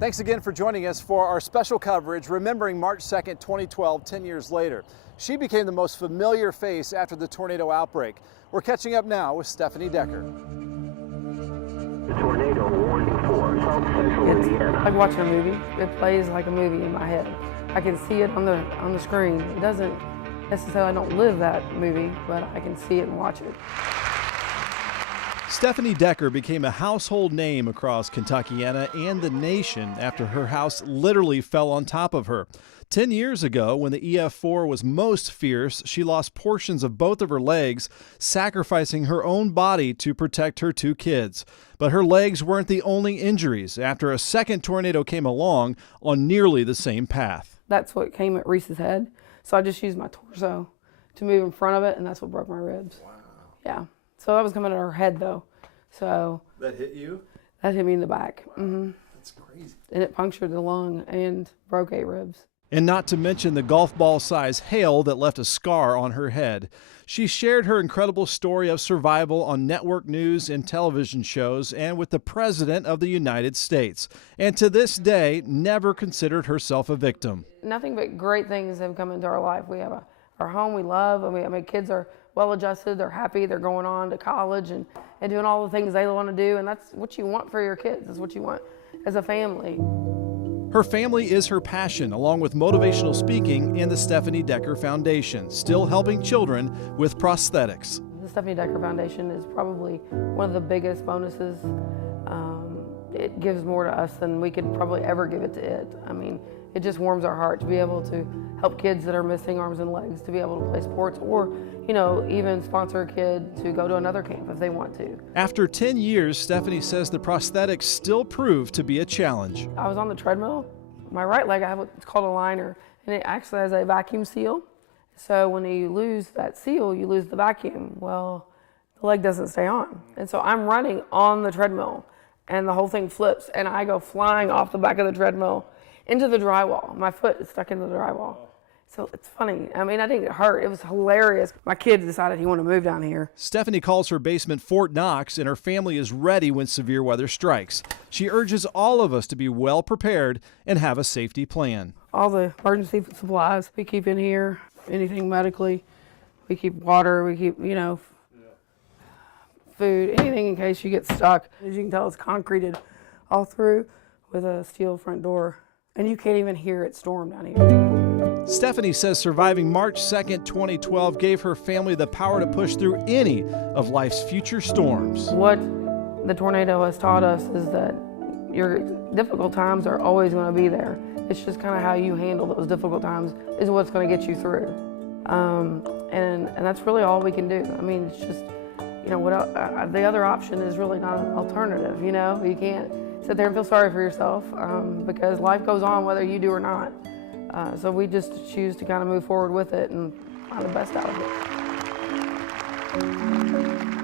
Thanks again for joining us for our special coverage remembering March 2nd, 2012, 10 years later. She became the most familiar face after the tornado outbreak. We're catching up now with Stephanie Decker. The tornado warning for South Central Indiana. Like watching a movie. It plays like a movie in my head. I can see it on the screen. It doesn't necessarily, I don't live that movie, but I can see it and watch it. Stephanie Decker became a household name across Kentuckiana and the nation after her house literally fell on top of her. 10 years ago, when the EF4 was most fierce, she lost portions of both of her legs, sacrificing her own body to protect her two kids. But her legs weren't the only injuries after a second tornado came along on nearly the same path. That's what came at Reese's head. So I just used my torso to move in front of it, and that's what broke my ribs. Wow. Yeah. So that was coming at her head, though. So That hit you? that hit me in the back. Wow. That's crazy. And it punctured the lung and broke 8 ribs. And not to mention the golf ball size hail that left a scar on her head. She shared her incredible story of survival on network news and television shows and with the President of the United States. And to this day, never considered herself a victim. Nothing but great things have come into our life. We have our home we love. I mean, kids are well adjusted, they're happy, they're going on to college and doing all the things they want to do. And that's what you want for your kids, is what you want as a family. Her family is her passion, along with motivational speaking and the Stephanie Decker Foundation, still helping children with prosthetics. The Stephanie Decker Foundation is probably one of the biggest bonuses. It gives more to us than we could probably ever give it to it. I mean, it just warms our heart to be able to help kids that are missing arms and legs to be able to play sports, or, you know, even sponsor a kid to go to another camp if they want to. After 10 years, Stephanie says the prosthetics still prove to be a challenge. I was on the treadmill. My right leg, I have what's called a liner, and it actually has a vacuum seal. So when you lose that seal, you lose the vacuum. Well, the leg doesn't stay on. And so I'm running on the treadmill, and the whole thing flips, and I go flying off the back of the treadmill into the drywall. My foot is stuck into the drywall. So it's funny. I mean, I didn't get hurt. It was hilarious. My kid decided he wanted to move down here. Stephanie calls her basement Fort Knox, and her family is ready when severe weather strikes. She urges all of us to be well prepared and have a safety plan. All the emergency supplies we keep in here, anything medically. We keep water, we keep, you know, food, anything in case you get stuck. As you can tell, it's concreted all through with a steel front door. And you can't even hear it storm down here. Stephanie says surviving March 2nd, 2012 gave her family the power to push through any of life's future storms. What the tornado has taught us is that your difficult times are always going to be there. It's just kind of how you handle those difficult times is what's going to get you through. And that's really all we can do. I mean, it's just, you know, the other option is really not an alternative, you know? You can't sit there and feel sorry for yourself because life goes on whether you do or not. So we just choose to kind of move forward with it and find the best out of it.